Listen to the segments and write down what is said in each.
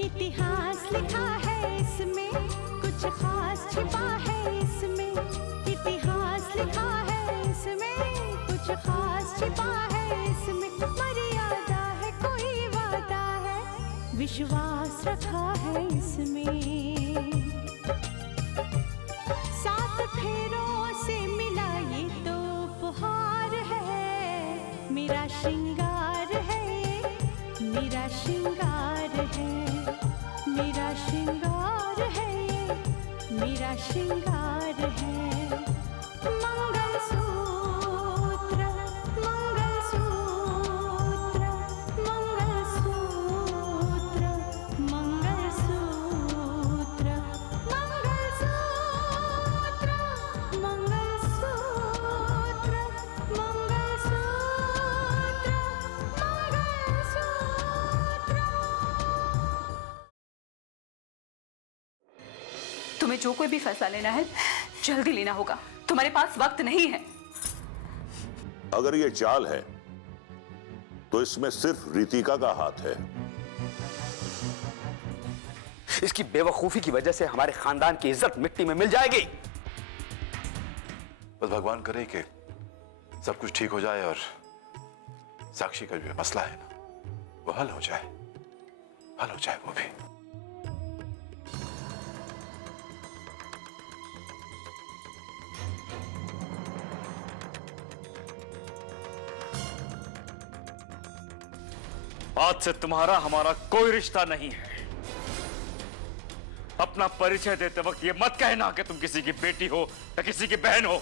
इतिहास लिखा है इसमें, कुछ खास छिपा है इसमें। इतिहास लिखा है इसमें, कुछ खास छिपा है इसमें। मर्यादा है, कोई वादा है, विश्वास रखा है इसमें। सात फेरों से मिला ये तो उपहार है, मेरा श्रृंगार है, मेरा श्रृंगार है, मेरा श्रृंगार है, मेरा श्रृंगार है। मंगलसूत्र, मंगलसूत्र, मंगलसूत्र, मंगलसूत्र, मंगलसूत्र, मंगलसूत्र, मंगलसूत्र। तुम्हें जो कोई भी फैसला लेना है जल्दी लेना होगा, तुम्हारे पास वक्त नहीं है। अगर ये चाल है तो इसमें सिर्फ रितिका का हाथ है। इसकी बेवकूफी की वजह से हमारे खानदान की इज्जत मिट्टी में मिल जाएगी। बस भगवान करे कि सब कुछ ठीक हो जाए और साक्षी का जो मसला है ना वो हल हो जाए, हल हो जाए वो भी। आज से तुम्हारा हमारा कोई रिश्ता नहीं है। अपना परिचय देते वक्त ये मत कहना कि तुम किसी की बेटी हो या किसी की बहन हो।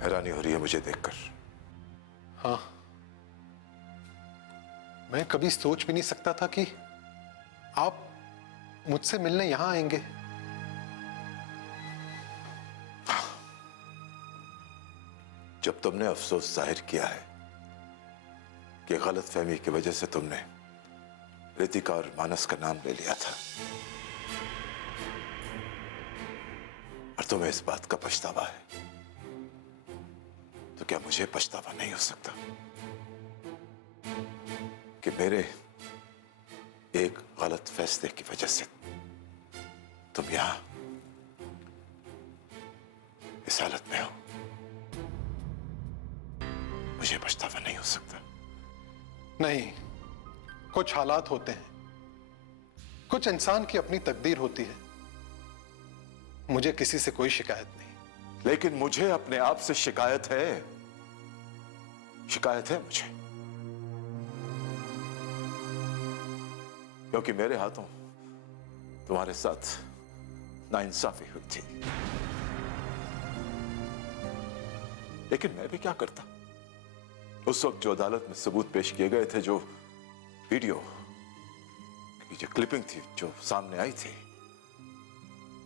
हैरानी हो रही है मुझे देखकर। हाँ, मैं कभी सोच भी नहीं सकता था कि आप मुझसे मिलने यहां आएंगे। जब तुमने अफसोस जाहिर किया है कि गलतफहमी की वजह से तुमने रितिका और मानस का नाम ले लिया था और तुम्हें इस बात का पछतावा है, तो क्या मुझे पछतावा नहीं हो सकता कि मेरे एक गलत फैसले की वजह से तुम यहां इस हालत में हो? मुझे पछतावा नहीं हो सकता। नहीं, कुछ हालात होते हैं, कुछ इंसान की अपनी तकदीर होती है। मुझे किसी से कोई शिकायत नहीं, लेकिन मुझे अपने आप से शिकायत है, शिकायत है मुझे, क्योंकि मेरे हाथों तुम्हारे साथ नाइंसाफी हुई थी। लेकिन मैं भी क्या करता? उस वक्त जो अदालत में सबूत पेश किए गए थे, जो वीडियो की जो क्लिपिंग थी जो सामने आई थी,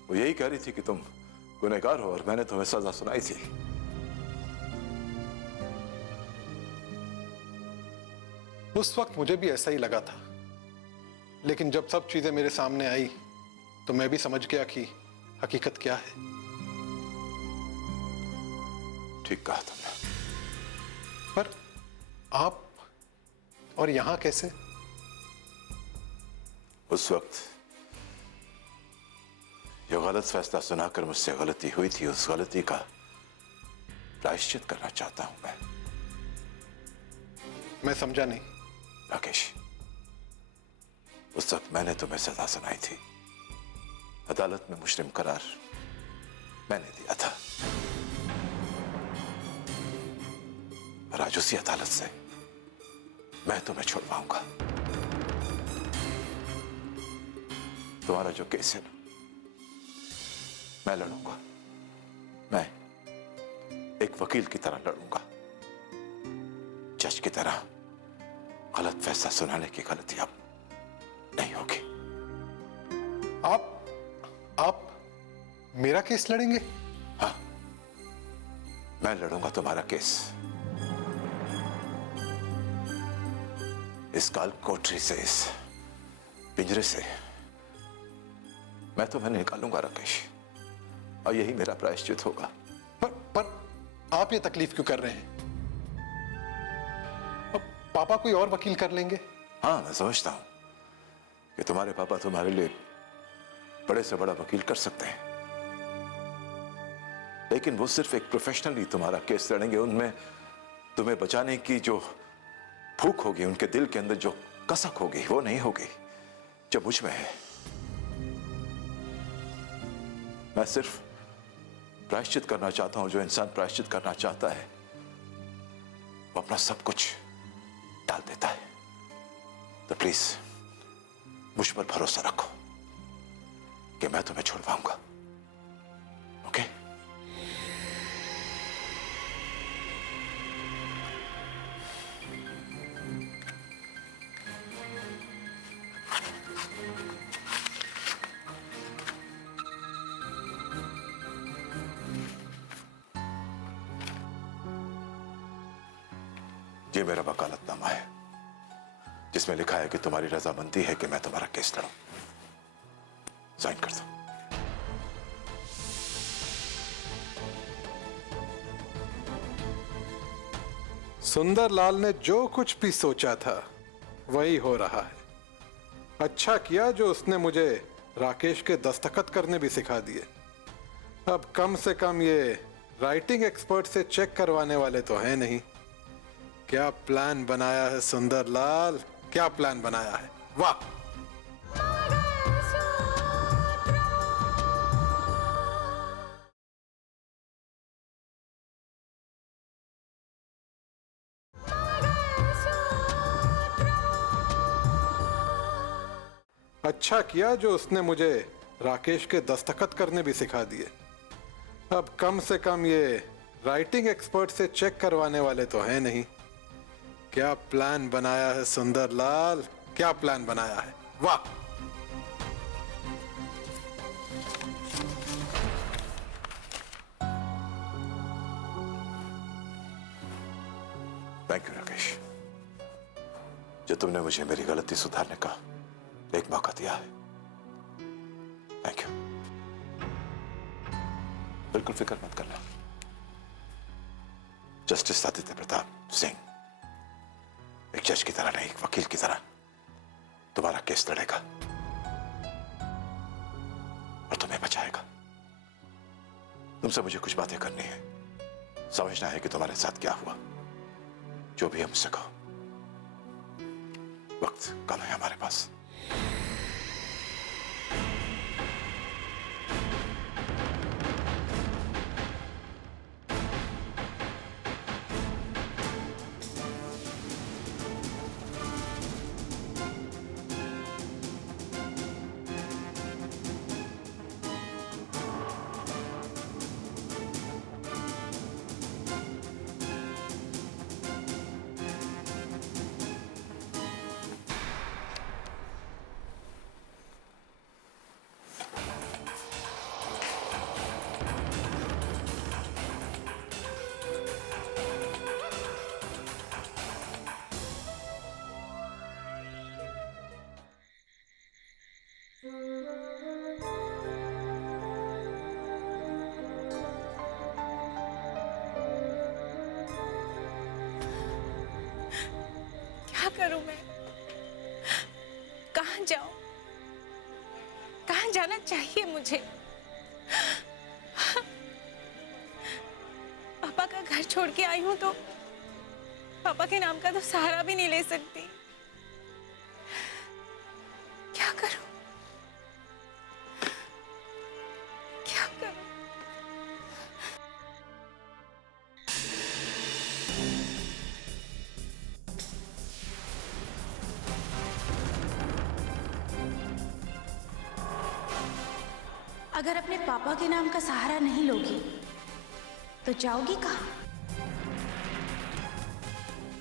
वो यही कह रही थी कि तुम गुनहगार हो और मैंने तुम्हें सजा सुनाई थी। उस वक्त मुझे भी ऐसा ही लगा था, लेकिन जब सब चीजें मेरे सामने आई तो मैं भी समझ गया कि हकीकत क्या है। ठीक कहा तुमने। पर आप और यहां कैसे? उस वक्त जो गलत फैसला सुनाकर मुझसे गलती हुई थी, उस गलती का प्रायश्चित करना चाहता हूं मैं समझा नहीं। राकेश, उस वक्त मैंने तुम्हें सजा सुनाई थी, अदालत में मुजरिम करार मैंने दिया था, और आज उसी अदालत से मैं तुम्हें छुड़वाऊंगा। तुम्हारा जो केस है ना, मैं लड़ूंगा। मैं एक वकील की तरह लड़ूंगा, जज की तरह। गलत फैसला सुनाने की गलती अब नहीं होगी। आप मेरा केस लड़ेंगे? हाँ, मैं लड़ूंगा तुम्हारा केस। इस काल कोठरी से, इस पिंजरे से मैं तुम्हें निकालूंगा राकेश, और यही मेरा प्रायश्चित होगा। पर आप ये तकलीफ क्यों कर रहे हैं? अब पापा कोई और वकील कर लेंगे। हाँ, मैं समझता हूं कि तुम्हारे पापा तुम्हारे लिए बड़े से बड़ा वकील कर सकते हैं, लेकिन वो सिर्फ एक प्रोफेशनली तुम्हारा केस लड़ेंगे। उनमें तुम्हें बचाने की जो भूख होगी, उनके दिल के अंदर जो कसक होगी, वो नहीं होगी जो मुझ में है। मैं सिर्फ प्रायश्चित करना चाहता हूं। जो इंसान प्रायश्चित करना चाहता है वो अपना सब कुछ डाल देता है। तो प्लीज मुझ पर भरोसा रखो कि मैं तुम्हें छुड़वाऊंगा। ओके? ये मेरा वकालतनामा है जिसमें लिखा है कि तुम्हारी रजामंदी है कि मैं तुम्हारा केस लड़ूं। साइन कर दो। सुंदरलाल ने जो कुछ भी सोचा था वही हो रहा है। अच्छा किया जो उसने मुझे राकेश के दस्तखत करने भी सिखा दिए। अब कम से कम ये राइटिंग एक्सपर्ट से चेक करवाने वाले तो हैं नहीं। क्या प्लान बनाया है सुंदरलाल, क्या प्लान बनाया है। वाह! अच्छा किया जो उसने मुझे राकेश के दस्तखत करने भी सिखा दिए। अब कम से कम ये राइटिंग एक्सपर्ट से चेक करवाने वाले तो हैं नहीं। क्या प्लान बनाया है सुंदरलाल, क्या प्लान बनाया है। वाह! थैंक यू राकेश, जो तुमने मुझे मेरी गलती सुधारने का एक मौका दिया है। Thank you. बिल्कुल फिक्र मत करना। जस्टिस आदित्य प्रताप सिंह एक जज की तरह नहीं, एक वकील की तरह तुम्हारा केस लड़ेगा और तुम्हें बचाएगा। तुमसे मुझे कुछ बातें करनी है, समझना है कि तुम्हारे साथ क्या हुआ। जो भी है मुझसे कहो। वक्त कम है हमारे पास। क्या करूं मैं? कहां जाऊं? कहां जाना चाहिए मुझे? पापा का घर छोड़ के आई हूं तो पापा के नाम का तो सहारा भी नहीं ले सकती। क्या करूं? क्या करूं? अगर अपने पापा के नाम का सहारा नहीं लोगी तो जाओगी कहां?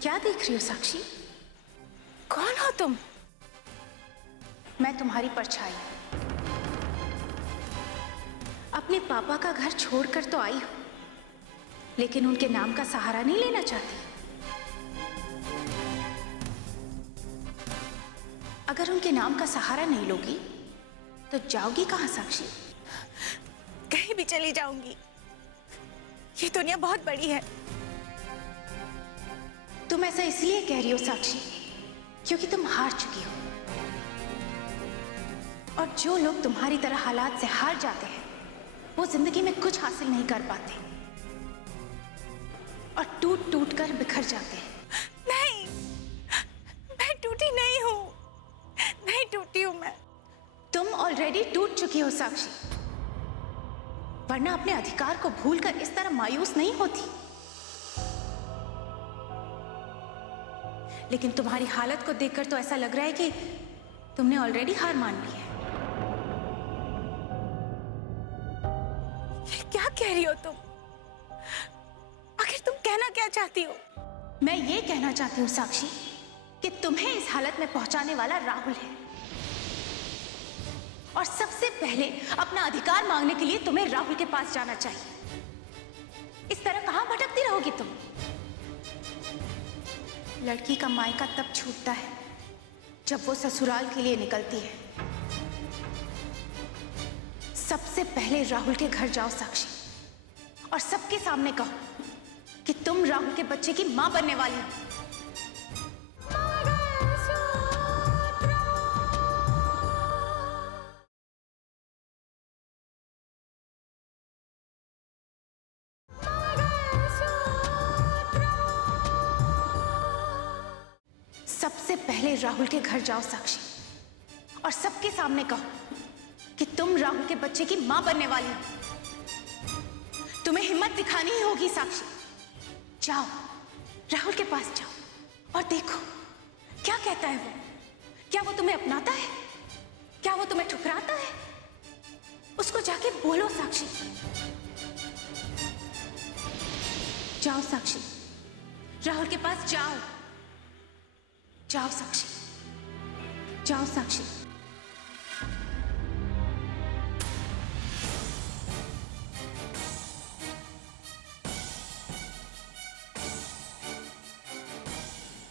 क्या देख रही हो साक्षी? कौन हो तुम? मैं तुम्हारी परछाई। अपने पापा का घर छोड़कर तो आई हूं, लेकिन उनके नाम का सहारा नहीं लेना चाहती। अगर उनके नाम का सहारा नहीं लोगी तो जाओगी कहां साक्षी? कहीं भी चली जाऊंगी। ये दुनिया बहुत बड़ी है। तुम ऐसा इसलिए कह रही हो साक्षी क्योंकि तुम हार चुकी हो, और जो लोग तुम्हारी तरह हालात से हार जाते हैं वो जिंदगी में कुछ हासिल नहीं कर पाते और टूट टूट कर बिखर जाते हैं। नहीं, मैं टूटी नहीं हूं। नहीं टूटी हूं मैं। तुम ऑलरेडी टूट चुकी हो साक्षी, वरना अपने अधिकार को भूलकर इस तरह मायूस नहीं होती। लेकिन तुम्हारी हालत को देखकर तो ऐसा लग रहा है कि तुमने ऑलरेडी हार मान ली है। ये क्या कह रही हो तुम? आखिर तुम कहना क्या चाहती हो? मैं ये कहना चाहती हूँ साक्षी कि तुम्हें इस हालत में पहुंचाने वाला राहुल है, और सबसे पहले अपना अधिकार मांगने के लिए तुम्हें राहुल के पास जाना चाहिए। इस तरह कहां भटकती रहोगी तुम? लड़की का मायका तब छूटता है जब वो ससुराल के लिए निकलती है। सबसे पहले राहुल के घर जाओ साक्षी, और सबके सामने कहो कि तुम राहुल के बच्चे की मां बनने वाली हो। सबसे पहले राहुल के घर जाओ साक्षी, और सबके सामने कहो कि तुम राहुल के बच्चे की मां बनने वाली हो। तुम्हें हिम्मत दिखानी ही होगी साक्षी। जाओ, राहुल के पास जाओ और देखो क्या कहता है वो। क्या वो तुम्हें अपनाता है? क्या वो तुम्हें ठुकराता है? उसको जाके बोलो साक्षी। जाओ साक्षी, राहुल के पास जाओ। जाओ साक्षी, जाओ साक्षी।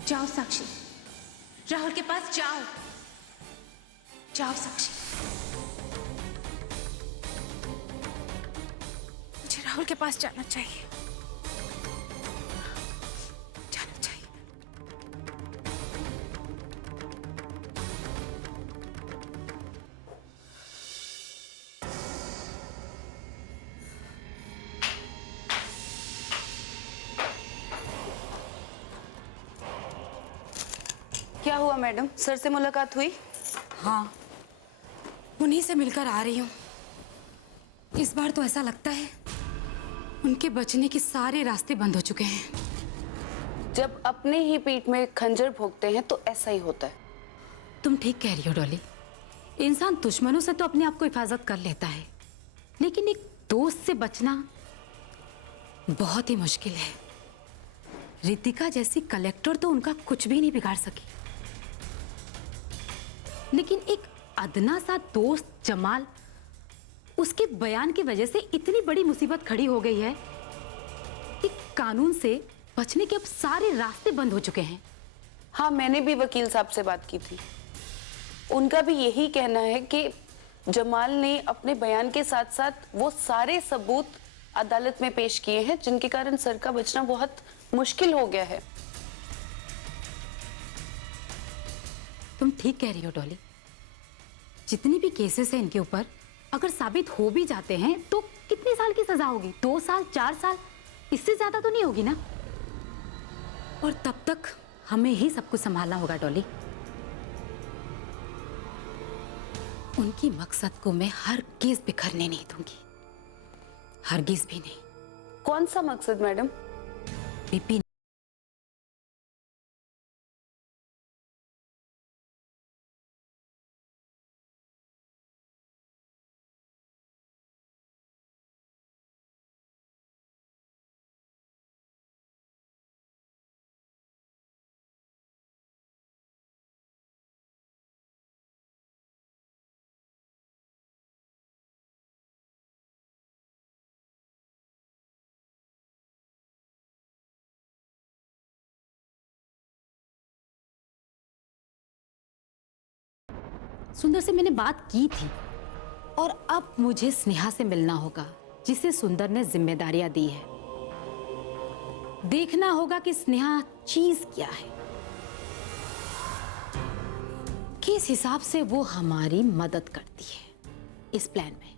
जाओ साक्षी, राहुल के पास जाओ। जाओ साक्षी। मुझे राहुल के पास जाना चाहिए। जाना चाहिए। क्या हुआ मैडम, सर से मुलाकात हुई? हाँ, उन्हीं से मिलकर आ रही हूँ। इस बार तो ऐसा लगता है उनके बचने के सारे रास्ते बंद हो चुके हैं। जब अपने ही पीठ में खंजर भोंकते हैं तो ऐसा ही होता है। तुम ठीक कह रही हो डॉली। इंसान दुश्मनों से तो अपने आप को हिफाजत कर लेता है, लेकिन एक दोस्त से बचना बहुत ही मुश्किल है। रितिका जैसी कलेक्टर तो उनका कुछ भी नहीं बिगाड़ सकी, लेकिन एक अदना सा दोस्त जमाल, उसके बयान की वजह से इतनी बड़ी मुसीबत खड़ी हो गई है कि कानून से बचने के अब सारे रास्ते बंद हो चुके हैं। हाँ, मैंने भी वकील साहब से बात की थी। उनका भी यही कहना है कि जमाल ने अपने बयान के साथ साथ वो सारे सबूत अदालत में पेश किए हैं जिनके कारण सर का बचना बहुत मुश्किल हो गया है। तुम ठीक कह रही हो डॉली। जितनी भी केसेस हैं इनके ऊपर, अगर साबित हो भी जाते हैं तो कितने साल की सजा होगी? 2 साल, 4 साल, इससे ज्यादा तो नहीं होगी ना। और तब तक हमें ही सब कुछ संभालना होगा डॉली। उनकी मकसद को मैं हरगिज़ बिखरने नहीं दूंगी, हरगिज़ भी नहीं। कौन सा मकसद मैडम? विपिन। सुंदर से मैंने बात की थी और अब मुझे स्नेहा से मिलना होगा, जिसे सुंदर ने जिम्मेदारियां दी है। देखना होगा कि स्नेहा चीज क्या है, किस हिसाब से वो हमारी मदद करती है इस प्लान में।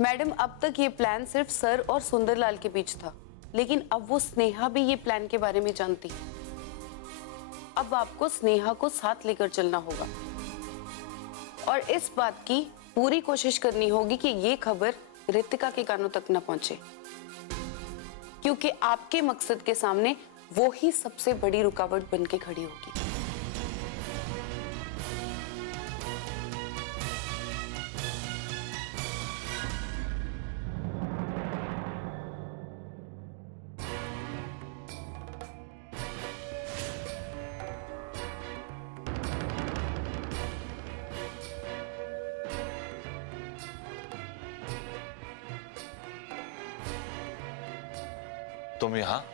मैडम, अब तक ये प्लान सिर्फ सर और सुंदरलाल के बीच था, लेकिन अब वो स्नेहा भी ये प्लान के बारे में जानती है। अब आपको स्नेहा को साथ लेकर चलना होगा और इस बात की पूरी कोशिश करनी होगी कि ये खबर रितिका के कानों तक न पहुंचे, क्योंकि आपके मकसद के सामने वो ही सबसे बड़ी रुकावट बनके खड़ी होगी। तुम यहाँ?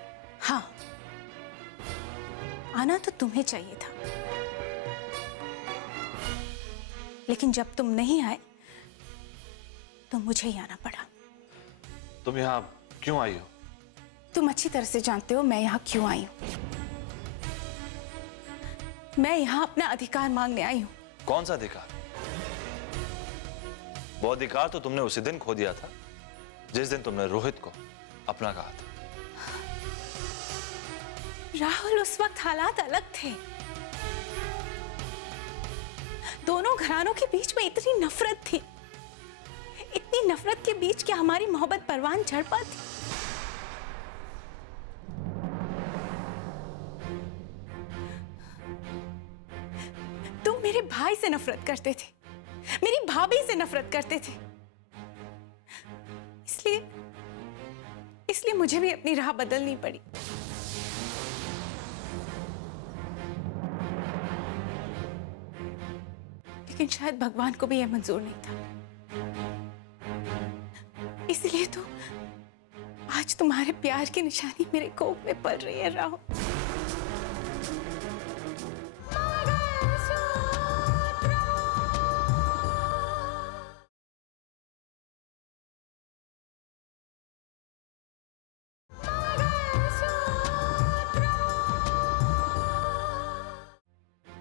हाँ, आना तो तुम्हें चाहिए था, लेकिन जब तुम नहीं आए तो मुझे ही आना पड़ा। तुम यहाँ क्यों आई हो? तुम अच्छी तरह से जानते हो मैं यहाँ क्यों आई हूँ। मैं यहाँ अपना अधिकार मांगने आई हूँ। कौन सा अधिकार? वो अधिकार तो तुमने उसी दिन खो दिया था जिस दिन तुमने रोहित को अपना कहा था। राहुल, उस वक्त हालात अलग थे। दोनों घरानों के बीच में इतनी नफरत थी, इतनी नफरत के बीच क्या हमारी मोहब्बत परवान चढ़ पाती? तुम मेरे भाई से नफरत करते थे, मेरी भाभी से नफरत करते थे, इसलिए मुझे भी अपनी राह बदलनी पड़ी। लेकिन शायद भगवान को भी यह मंजूर नहीं था, इसलिए तो आज तुम्हारे प्यार की निशानी मेरे कोख में पल रही है राहुल।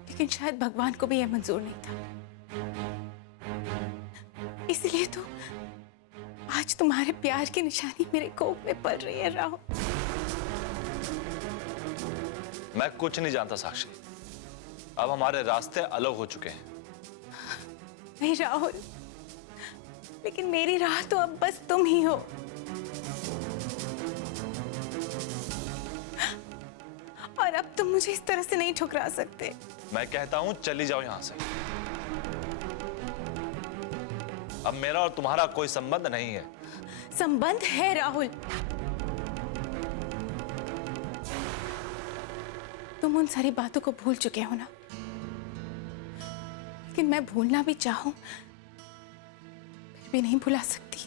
लेकिन शायद भगवान को भी यह मंजूर नहीं था, इसलिए तो आज तुम्हारे प्यार की निशानी मेरे कोख में पल रही है राहुल। मैं कुछ नहीं जानता साक्षी, अब हमारे रास्ते अलग हो चुके हैं। नहीं राहुल, लेकिन मेरी राह तो अब बस तुम ही हो। और अब तुम मुझे इस तरह से नहीं ठुकरा सकते। मैं कहता हूं चली जाओ यहां से। अब मेरा और तुम्हारा कोई संबंध नहीं है। संबंध है राहुल। तुम उन सारी बातों को भूल चुके हो ना, लेकिन मैं भूलना भी चाहूं फिर भी नहीं भुला सकती।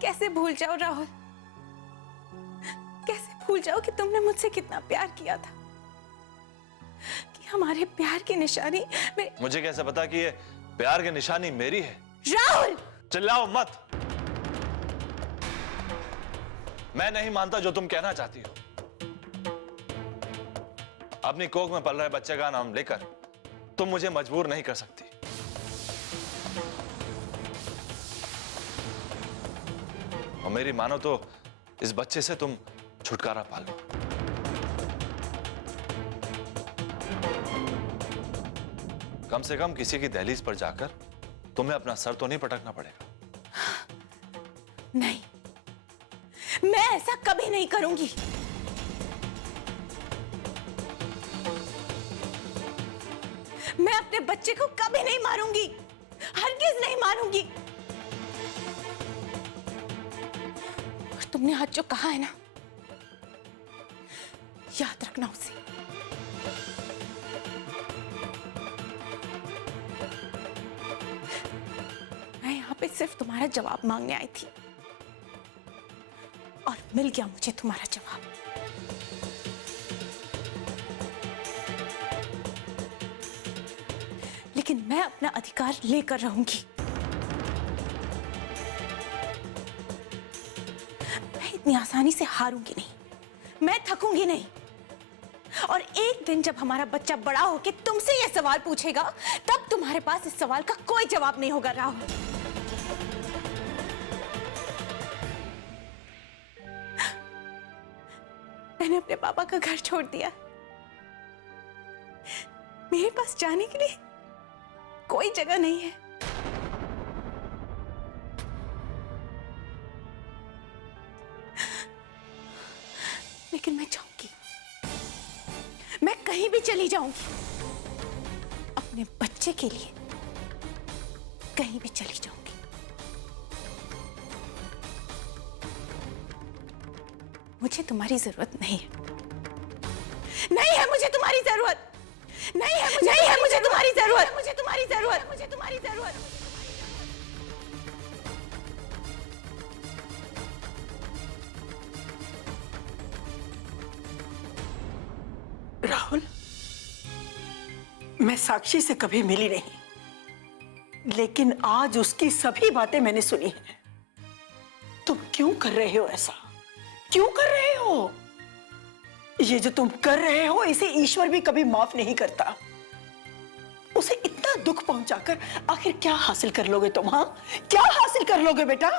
कैसे भूल जाओ राहुल, कैसे भूल जाओ कि तुमने मुझसे कितना प्यार किया था, कि हमारे प्यार की निशानी मुझे कैसे पता कि ये प्यार की निशानी मेरी है? राहुल! चिल्लाओ मत। मैं नहीं मानता जो तुम कहना चाहती हो। अपनी कोख में पल रहे बच्चे का नाम लेकर तुम मुझे मजबूर नहीं कर सकती। और मेरी मानो तो इस बच्चे से तुम छुटकारा पा लो। कम से कम किसी की दहलीज पर जाकर तुम्हें अपना सर तो नहीं पटकना पड़ेगा। नहीं, मैं ऐसा कभी नहीं करूंगी। मैं अपने बच्चे को कभी नहीं मारूंगी, हरगिज नहीं मारूंगी। और तुमने आज जो कहा है ना, याद रखना उसे। मैं यहां पे सिर्फ तुम्हारा जवाब मांगने आई थी और मिल गया मुझे तुम्हारा जवाब। लेकिन मैं अपना अधिकार लेकर रहूंगी। मैं इतनी आसानी से हारूंगी नहीं, मैं थकूंगी नहीं। और एक दिन जब हमारा बच्चा बड़ा होके तुमसे यह सवाल पूछेगा, तब तुम्हारे पास इस सवाल का कोई जवाब नहीं होगा राहुल। मैंने अपने पापा का घर छोड़ दिया। मेरे पास जाने के लिए कोई जगह नहीं है। लेकिन मैं चाहूंगी, मैं कहीं भी चली जाऊंगी अपने बच्चे के लिए, कहीं भी चली जाऊंगी। मुझे तुम्हारी जरूरत नहीं है, नहीं है मुझे तुम्हारी जरूरत, नहीं है मुझे तुम्हारी जरूरत, मुझे तुम्हारी जरूरत, मुझे तुम्हारी जरूरत। राहुल, मैं साक्षी से कभी मिली नहीं, लेकिन आज उसकी सभी बातें मैंने सुनी हैं। तुम क्यों कर रहे हो ऐसा? क्यों कर रहे हो? ये जो तुम कर रहे हो, इसे ईश्वर भी कभी माफ नहीं करता। उसे इतना दुख पहुंचाकर आखिर क्या हासिल कर लोगे तुम? हाँ, क्या हासिल कर लोगे बेटा?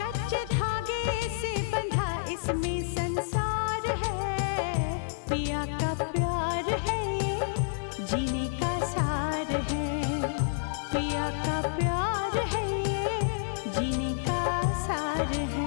कच्चे धागे से बंधा इसमें संसार है, पिया का प्यार है ये जीने का सार है, पिया का प्यार है ये जीने का सार है।